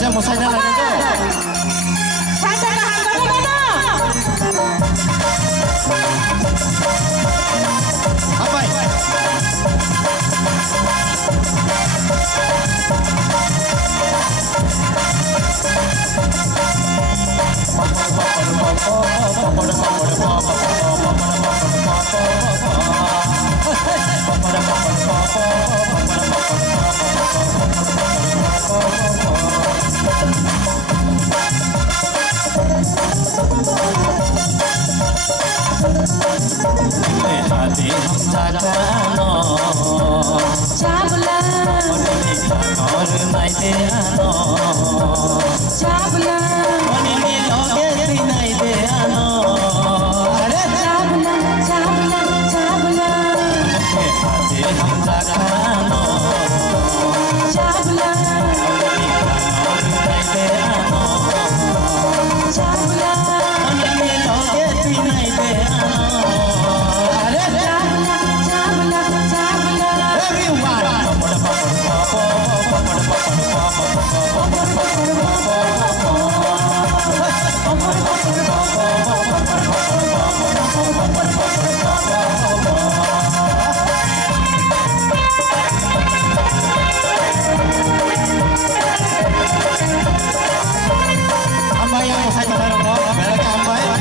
Bisa mau saya lagi tuh. Saya kamu mana? Apa ini? Hati hamzano Chabla और नहीं दे आनो Chabla ओनी लोगे भी नहीं दे आनो अरे Chabla Chabla Chabla हती हमजा खानो Chabla और नहीं दे आनो Chabla ओनी लोगे भी नहीं दे आनो अरे Chabla Chabla Chabla Hamba yang saya taruh no, mereka hamba ya.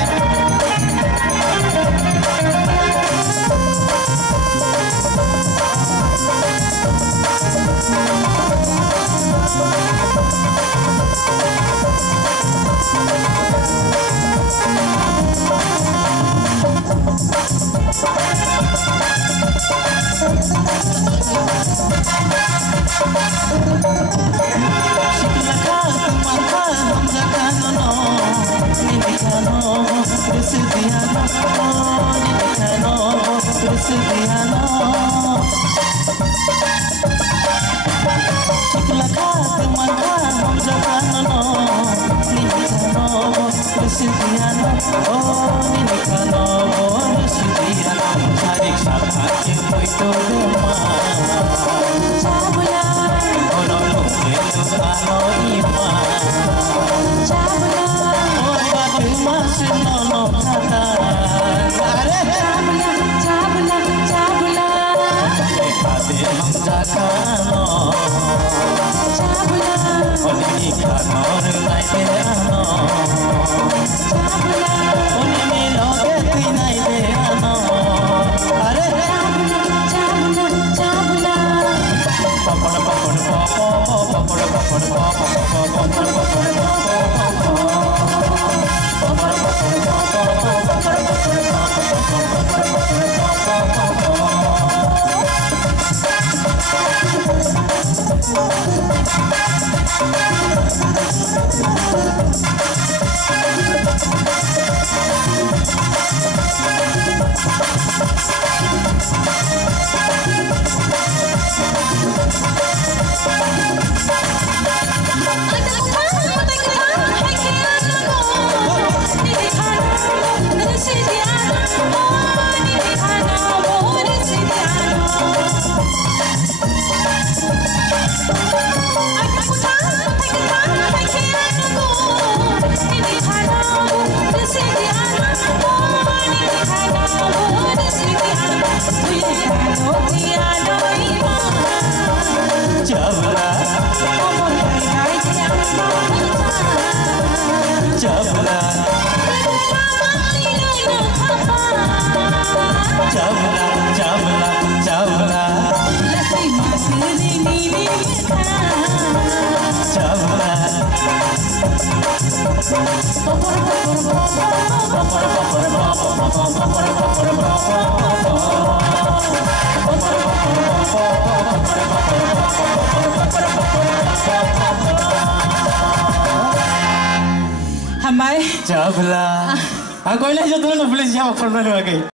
Hamai Jabla. Aku ini aja tuh nulis siapa pernah lagi.